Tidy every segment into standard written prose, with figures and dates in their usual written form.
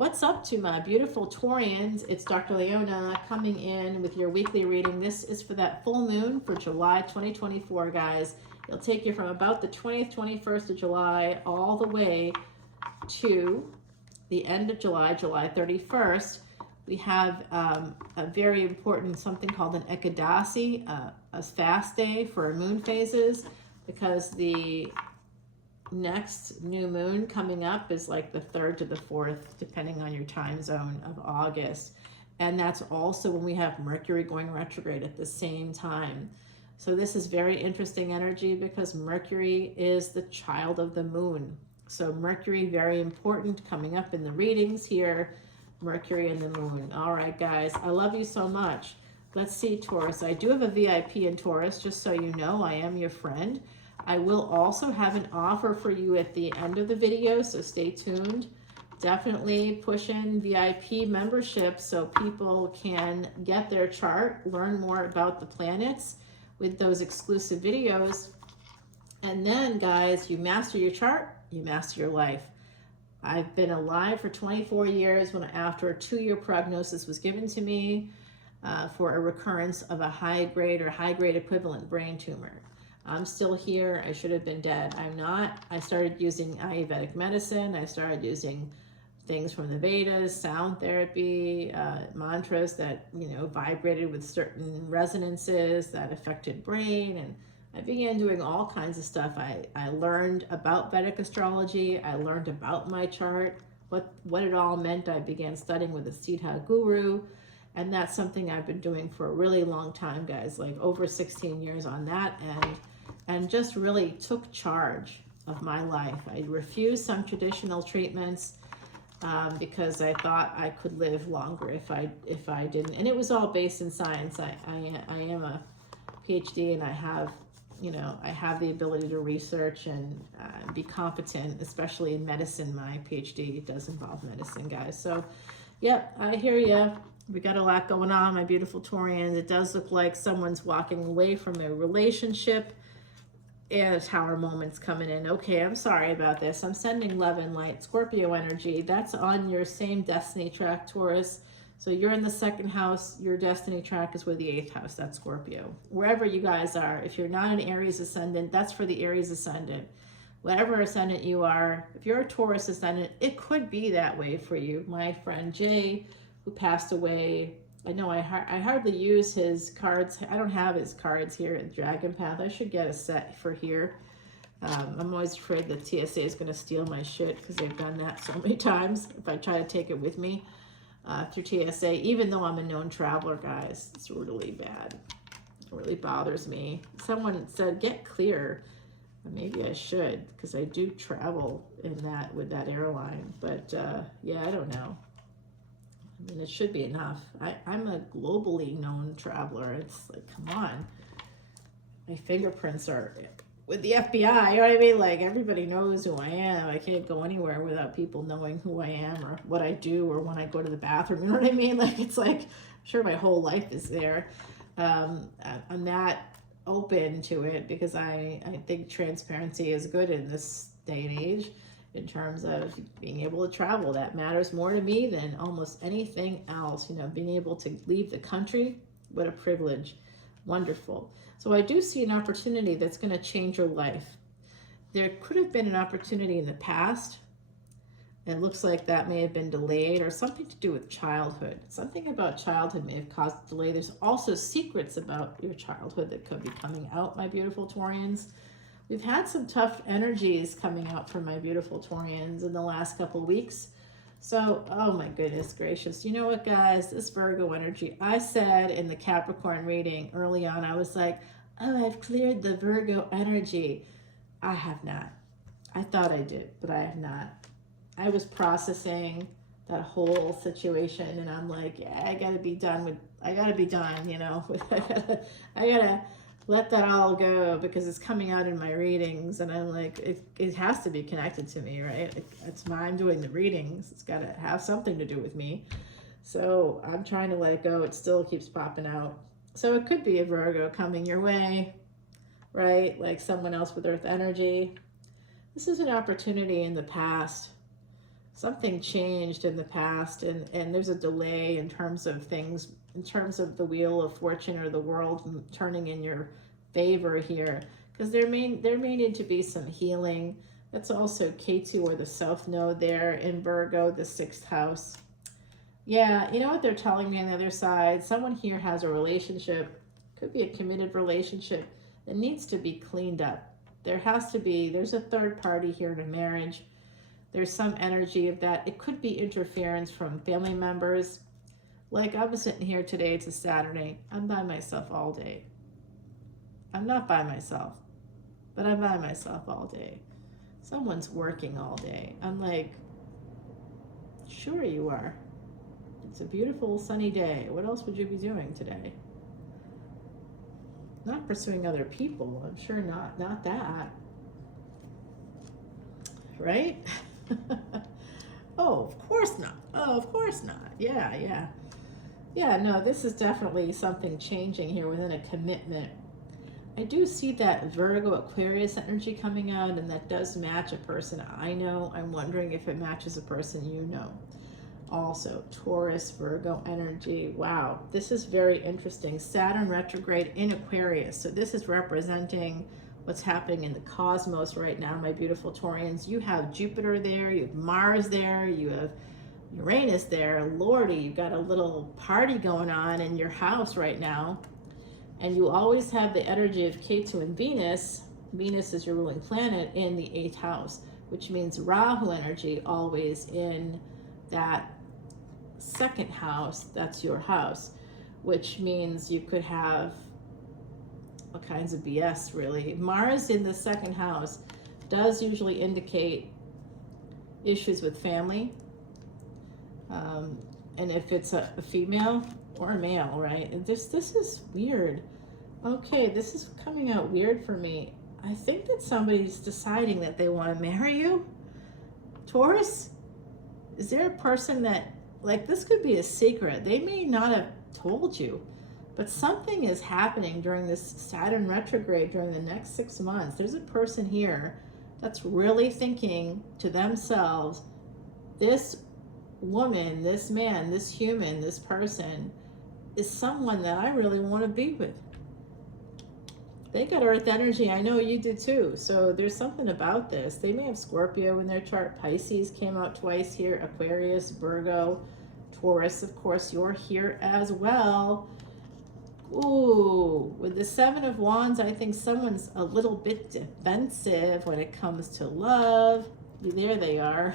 What's up to my beautiful Taurians? It's Dr. Leona coming in with your weekly reading. This is for that full moon for July 2024, guys. It'll take you from about the 20th, 21st of July all the way to the end of July, July 31st. We have a very important something called an Ekadasi, a fast day for moon phases, because the next new moon coming up is like the 3rd to the 4th, depending on your time zone, of August. And that's also when we have Mercury going retrograde at the same time. So this is very interesting energy because Mercury is the child of the moon. So Mercury, very important, coming up in the readings here. Mercury and the moon. All right, guys, I love you so much. Let's see, Taurus. I do have a VIP in Taurus, just so you know. I am your friend. I will also have an offer for you at the end of the video, so stay tuned. Definitely push in VIP membership so people can get their chart, learn more about the planets with those exclusive videos. And then, guys, you master your chart, you master your life. I've been alive for 24 years after a 2-year prognosis was given to me for a recurrence of a high-grade or high-grade equivalent brain tumor. I'm still here. I should have been dead. I'm not. I started using Ayurvedic medicine. I started using things from the Vedas, sound therapy, mantras that, vibrated with certain resonances that affected brain. And I began doing all kinds of stuff. I learned about Vedic astrology. I learned about my chart, what it all meant. I began studying with a Siddha guru. And that's something I've been doing for a really long time, guys, like over 16 years on that end. And just really took charge of my life. I refused some traditional treatments because I thought I could live longer if I didn't. And it was all based in science. I am a PhD, and I have the ability to research and be competent, especially in medicine. My PhD does involve medicine, guys. So, yep, I hear you. We got a lot going on, my beautiful Taurians. It does look like someone's walking away from a relationship. And a Tower moment's coming in. Okay, I'm sorry about this. I'm sending love and light. Scorpio energy. That's on your same destiny track, Taurus. So you're in the 2nd house. Your destiny track is with the 8th house. That's Scorpio. Wherever you guys are. If you're not an Aries ascendant, that's for the Aries ascendant. Whatever ascendant you are, if you're a Taurus ascendant, it could be that way for you. My friend Jay, who passed away, I know I hardly use his cards. I don't have his cards here at Dragon Path. I should get a set for here. I'm always afraid that TSA is going to steal my shit because they've done that so many times if I try to take it with me through TSA, even though I'm a known traveler, guys. It's really bad. It really bothers me. Someone said, get clear. Maybe I should, because I do travel with that airline. But yeah, I don't know. I mean, it should be enough. I'm a globally known traveler. It's like, come on. My fingerprints are with the FBI, you know what I mean? Like, everybody knows who I am. I can't go anywhere without people knowing who I am or what I do or when I go to the bathroom, you know what I mean? Like, it's like, I'm sure my whole life is there. I'm not open to it because I think transparency is good in this day and age. In terms of being able to travel, that matters more to me than almost anything else. Being able to leave the country, what a privilege. Wonderful. So I do see an opportunity that's going to change your life. There could have been an opportunity in the past. It looks like that may have been delayed, or something to do with childhood. Something about childhood may have caused delay. There's also secrets about your childhood that could be coming out, my beautiful Taurians. We've had some tough energies coming out from my beautiful Taurians in the last couple of weeks. So, oh my goodness gracious. You know what, guys? This Virgo energy, I said in the Capricorn reading early on, I was like, oh, I've cleared the Virgo energy. I have not. I thought I did, but I have not. I was processing that whole situation, and I'm like, yeah, I gotta be done. I gotta let that all go because it's coming out in my readings, and I'm like, it has to be connected to me, right? I'm doing the readings. It's got to have something to do with me. So I'm trying to let it go. It still keeps popping out. So it could be a Virgo coming your way, right? Like someone else with Earth energy. This is an opportunity in the past. something changed in the past, and there's a delay in terms of things, in terms of the wheel of fortune or the world turning in your favor here, because there may need to be some healing. That's also K2 or the South Node there in Virgo, the 6th house. Yeah, you know what they're telling me on the other side? Someone here has a relationship, could be a committed relationship, that needs to be cleaned up. There's a third party here in a marriage. There's some energy of that. It could be interference from family members. Like, I'm sitting here today, it's a Saturday. I'm by myself all day. I'm not by myself, but I'm by myself all day. Someone's working all day. I'm like, sure you are. It's a beautiful sunny day. What else would you be doing today? Not pursuing other people. I'm sure not that. Right? Oh, of course not. Oh, of course not. Yeah. Yeah, no, this is definitely something changing here within a commitment. I do see that Virgo Aquarius energy coming out, and that does match a person I know. I'm wondering if it matches a person you know. Also, Taurus, Virgo energy. Wow, this is very interesting. Saturn retrograde in Aquarius. So this is representing what's happening in the cosmos right now, my beautiful Taurians. You have Jupiter there, you have Mars there, you have Uranus there. Lordy, you've got a little party going on in your house right now. And you always have the energy of K2 and Venus. Venus is your ruling planet in the 8th house, which means Rahu energy always in that 2nd house. That's your house, which means you could have all kinds of BS, really. Mars in the 2nd house does usually indicate issues with family. And if it's a female or a male, right? And this is weird. Okay, this is coming out weird for me. I think that somebody's deciding that they want to marry you. Taurus, is there a person that, like, this could be a secret. They may not have told you, but something is happening during this Saturn retrograde during the next 6 months. There's a person here that's really thinking to themselves, this woman, this man, this human, this person is someone that I really want to be with. They got Earth energy. I know you do too. So there's something about this. They may have Scorpio in their chart. Pisces came out twice here. Aquarius, Virgo, Taurus. Of course, you're here as well. Ooh, with the 7 of Wands, I think someone's a little bit defensive when it comes to love. There they are.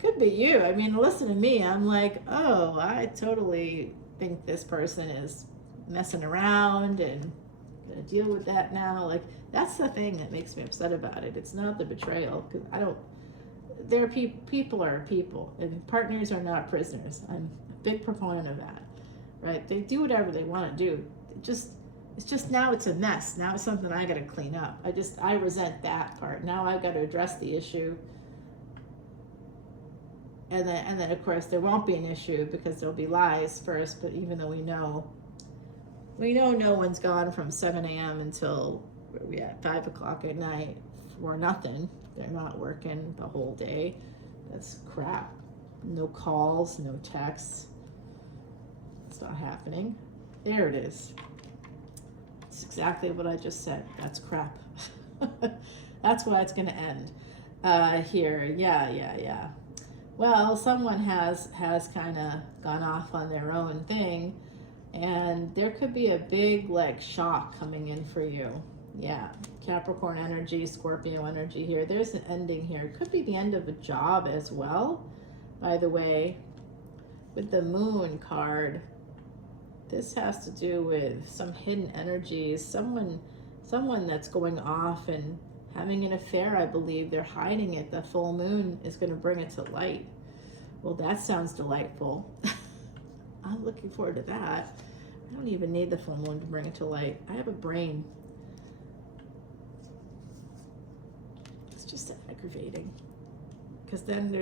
Could be you. I mean, listen to me. I'm like, oh, I totally think this person is messing around and gonna deal with that now. Like, that's the thing that makes me upset about it. It's not the betrayal, because I don't. There are people are people, and partners are not prisoners. I'm a big proponent of that. Right? They do whatever they want to do. It's just now it's a mess. Now it's something I got to clean up. I resent that part. Now I've got to address the issue. And then of course there won't be an issue because there'll be lies first. But even though we know no one's gone from 7 a.m. until 5 o'clock at night for nothing. They're not working the whole day. That's crap. No calls, no texts. It's not happening. There it is. It's exactly what I just said. That's crap. That's why it's going to end here. Yeah. Well, someone has kind of gone off on their own thing, and there could be a big shock coming in for you. Yeah, Capricorn energy, Scorpio energy here. There's an ending here. It could be the end of a job as well, by the way. With the Moon card, this has to do with some hidden energies. Someone that's going off and having an affair, I believe. They're hiding it. The full moon is going to bring it to light. Well, that sounds delightful. I'm looking forward to that. I don't even need the full moon to bring it to light. I have a brain. It's just aggravating. Because then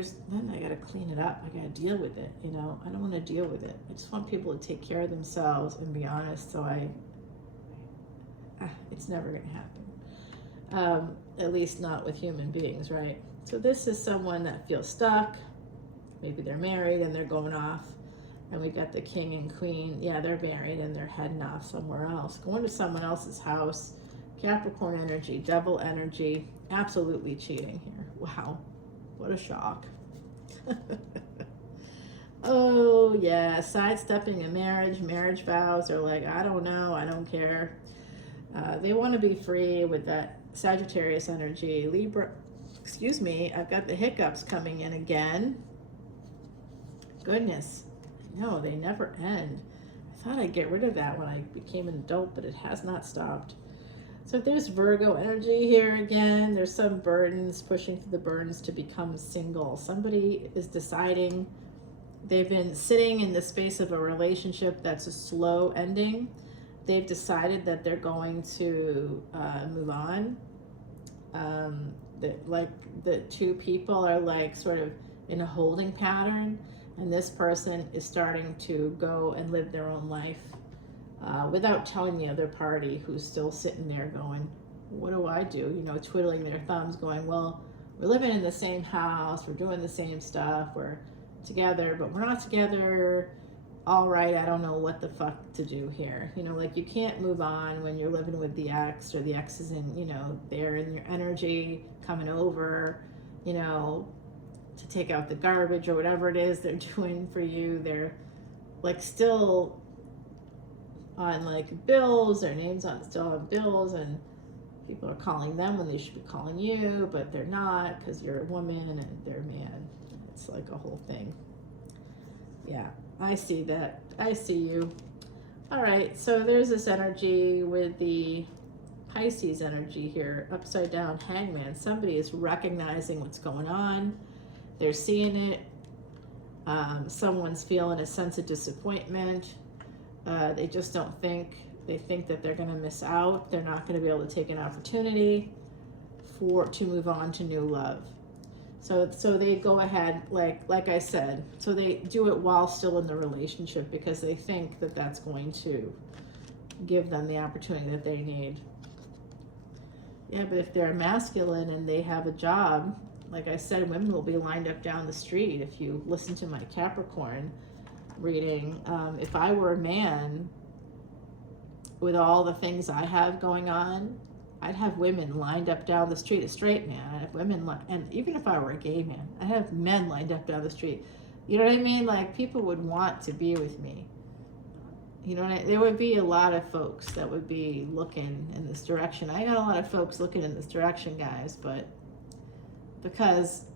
I got to clean it up. I got to deal with it, I don't want to deal with it. I just want people to take care of themselves and be honest. So it's never going to happen. At least not with human beings, right? So this is someone that feels stuck. Maybe they're married and they're going off. And we got the king and queen. Yeah, they're married and they're heading off somewhere else. Going to someone else's house. Capricorn energy, devil energy. Absolutely cheating here. Wow. What a shock. Oh, yeah. Sidestepping a marriage. Marriage vows. They're like, I don't know. I don't care. They want to be free with that Sagittarius energy. Libra. Excuse me. I've got the hiccups coming in again. Goodness. No, they never end. I thought I'd get rid of that when I became an adult, but it has not stopped. So if there's Virgo energy here again, there's some burdens, pushing through the burdens to become single. Somebody is deciding, they've been sitting in the space of a relationship that's a slow ending. They've decided that they're going to move on. The two people are like sort of in a holding pattern. And this person is starting to go and live their own life without telling the other party, who's still sitting there going, what do I do? You know, twiddling their thumbs going, well, we're living in the same house, we're doing the same stuff, we're together, but we're not together. All right, I don't know what the fuck to do here. You know, like you can't move on when you're living with the ex, or the ex is in, you know, they're in your energy, coming over, you know, to take out the garbage or whatever it is they're doing for you. They're like still on like bills, their name's on still on bills, and people are calling them when they should be calling you, but they're not because you're a woman and they're a man. It's like a whole thing. Yeah, I see that. I see you. All right, so there's this energy with the Pisces energy here, upside down hangman. Somebody is recognizing what's going on. They're seeing it. Someone's feeling a sense of disappointment. They just don't think, they think that they're going to miss out. They're not going to be able to take an opportunity to move on to new love. So they go ahead, like I said, so they do it while still in the relationship because they think that that's going to give them the opportunity that they need. Yeah, but if they're masculine and they have a job, like I said, women will be lined up down the street. If you listen to my Capricorn reading, if I were a man with all the things I have going on, I'd have women lined up down the street. A straight man, I'd have women, and even if I were a gay man, I'd have men lined up down the street. You know what I mean? Like people would want to be with me. You know, there would be a lot of folks that would be looking in this direction. I got a lot of folks looking in this direction, guys, but because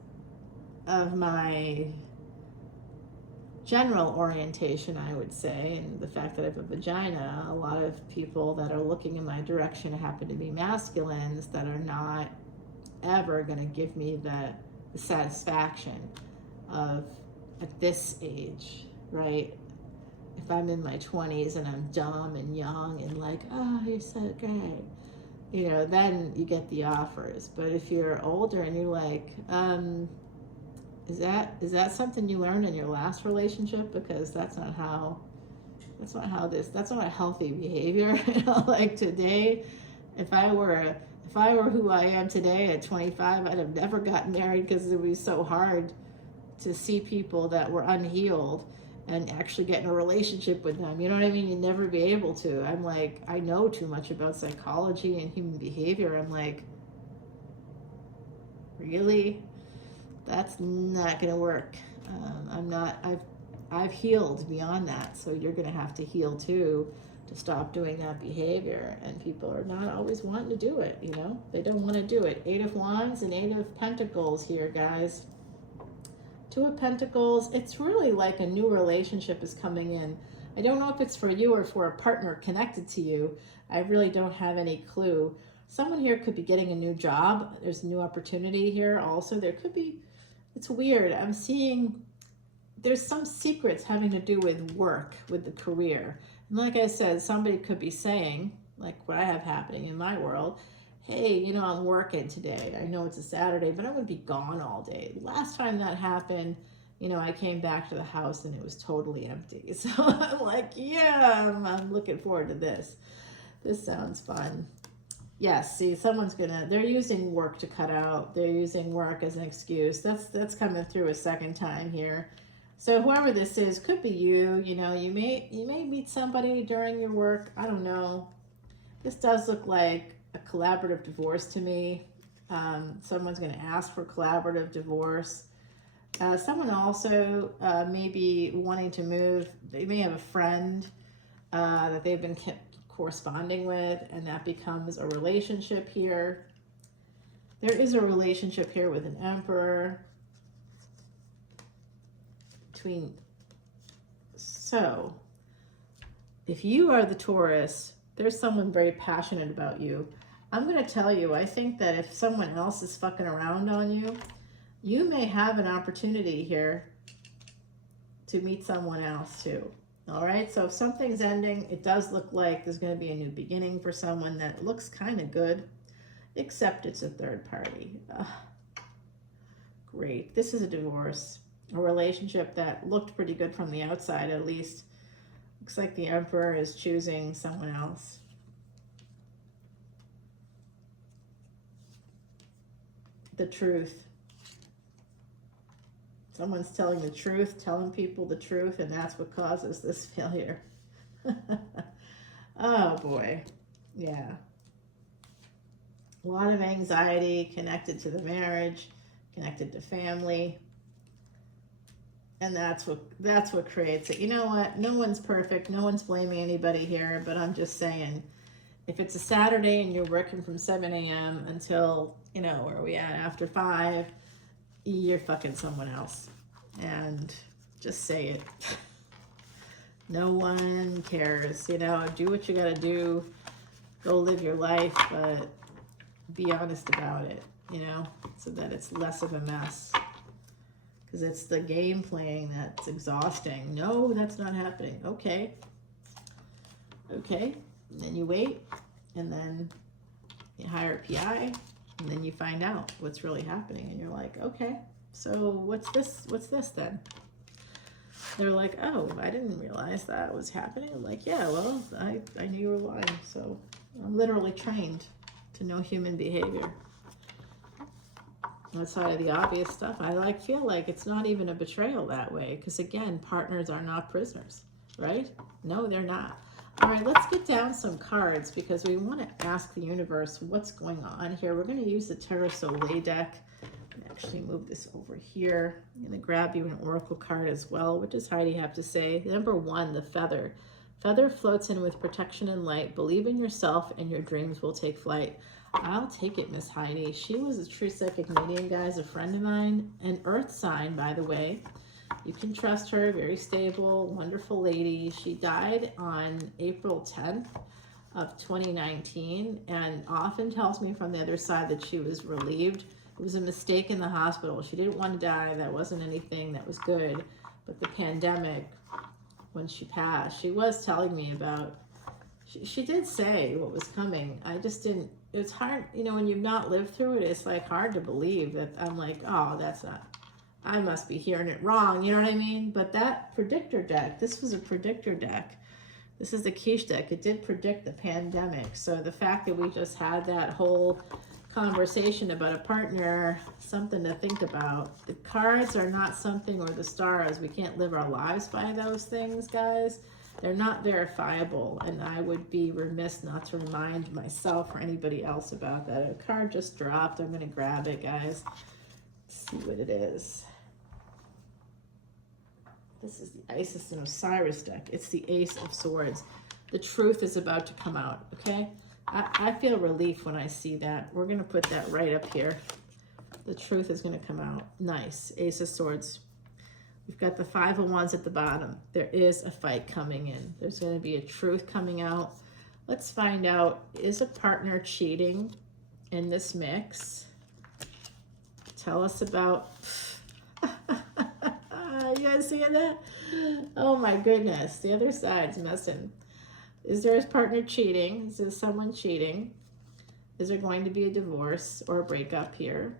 of my general orientation, I would say, and the fact that I have a vagina, a lot of people that are looking in my direction happen to be masculines that are not ever going to give me the satisfaction of, at this age, right? If I'm in my 20s and I'm dumb and young and like, oh, you're so great, you know, then you get the offers. But if you're older and you're like, is that something you learned in your last relationship? Because that's not a healthy behavior. You know, like today, if I were who I am today at 25, I'd have never gotten married because it would be so hard to see people that were unhealed and actually get in a relationship with them. You know what I mean? You'd never be able to. I'm like, I know too much about psychology and human behavior. I'm like, really? That's not going to work. I've healed beyond that. So you're going to have to heal too, to stop doing that behavior. And people are not always wanting to do it, you know? They don't want to do it. 8 of Wands and 8 of Pentacles here, guys. 2 of Pentacles, it's really like a new relationship is coming in. I don't know if it's for you or for a partner connected to you. I really don't have any clue. Someone here could be getting a new job. There's a new opportunity here also. There could be, it's weird. I'm seeing there's some secrets having to do with work, with the career. And like I said, somebody could be saying, like what I have happening in my world, hey, you know, I'm working today. I know it's a Saturday, but I'm going to be gone all day. Last time that happened, you know, I came back to the house and it was totally empty. So I'm like, yeah, I'm looking forward to this. This sounds fun. Yes, see, they're using work to cut out. They're using work as an excuse. That's coming through a second time here. So whoever this is, could be you. You know, you may meet somebody during your work. I don't know. This does look like a collaborative divorce to me. Someone's going to ask for collaborative divorce. Someone also may be wanting to move. They may have a friend that they've been corresponding with, and that becomes a relationship here. There is a relationship here with an emperor so if you are the Taurus, there's someone very passionate about you. I'm going to tell you, I think that if someone else is fucking around on you, you may have an opportunity here to meet someone else too. All right, so if something's ending, it does look like there's going to be a new beginning for someone that looks kind of good, except it's a third party. Great. This is a divorce, a relationship that looked pretty good from the outside, at least. Looks like the Emperor is choosing someone else. The truth. Someone's telling the truth, telling people the truth, and that's what causes this failure. Oh boy. Yeah. A lot of anxiety connected to the marriage, connected to family. And that's what creates it. You know what? No one's perfect. No one's blaming anybody here, but I'm just saying, if it's a Saturday and you're working from 7 a.m. until, you know, where are we at, after 5, you're fucking someone else. And just say it. No one cares. You know, do what you gotta do. Go live your life, but be honest about it, you know, so that it's less of a mess. Because it's the game playing that's exhausting. No, that's not happening. Okay. Okay. And then you wait, and then you hire a PI, and then you find out what's really happening, and you're like, okay, so what's this then? They're like, oh, I didn't realize that was happening. I'm like, yeah, well, I knew you were lying, so I'm literally trained to know human behavior. Outside of the obvious stuff, I feel like it's not even a betrayal that way, because again, partners are not prisoners, right? No, they're not. All right, let's get down some cards, because we want to ask the universe what's going on here. We're going to use the Terra Soleil deck. Actually move this over here. I'm going to grab you an oracle card as well. What does Heidi have to say? Number 1, the feather. Feather floats in with protection and light. Believe in yourself and your dreams will take flight. I'll take it, Miss Heidi. She was a true psychic medium, guys, a friend of mine, an earth sign, by the way. You can trust her, very stable, wonderful lady. She died on April 10th of 2019 and often tells me from the other side that she was relieved. It was a mistake in the hospital. She didn't want to die. That wasn't anything that was good. But the pandemic, when she passed, she was telling me about, she did say what was coming. I just didn't, it's hard, you know, when you've not lived through it, it's like hard to believe that. I'm like, oh, that's not, I must be hearing it wrong. You know what I mean? But that predictor deck, this was a predictor deck. This is the quiche deck. It did predict the pandemic. So the fact that we just had that whole conversation about a partner, something to think about. The cards are not something, or the stars, we can't live our lives by those things, guys. They're not verifiable, and I would be remiss not to remind myself or anybody else about that. A card just dropped. I'm going to grab it, guys. Let's see what it is. This is the Isis and Osiris deck. It's the Ace of Swords. The truth is about to come out, okay? I feel relief when I see that. We're going to put that right up here. The truth is going to come out. Nice. Ace of Swords. We've got the 5 of Wands at the bottom. There is a fight coming in. There's going to be a truth coming out. Let's find out, is a partner cheating in this mix? Tell us about... You guys seeing that? Oh my goodness. The other side's messing. Is there a partner cheating? Is there someone cheating? Is there going to be a divorce or a breakup here?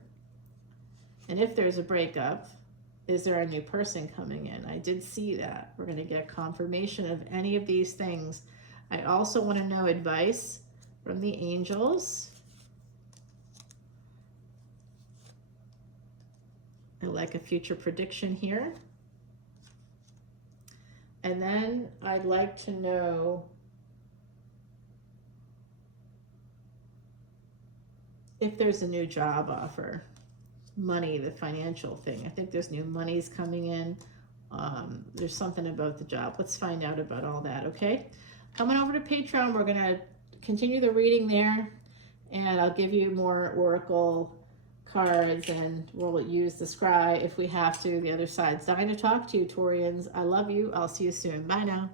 And if there's a breakup, is there a new person coming in? I did see that. We're going to get confirmation of any of these things. I also want to know advice from the angels. I like a future prediction here. And then I'd like to know if there's a new job offer. Money, the financial thing. I think there's new monies coming in. There's something about the job. Let's find out about all that, okay? Coming over to Patreon, we're going to continue the reading there, and I'll give you more oracle cards, and we'll use the scry if we have to. The other side's dying to talk to you, Taurians. I love you. I'll see you soon. Bye now.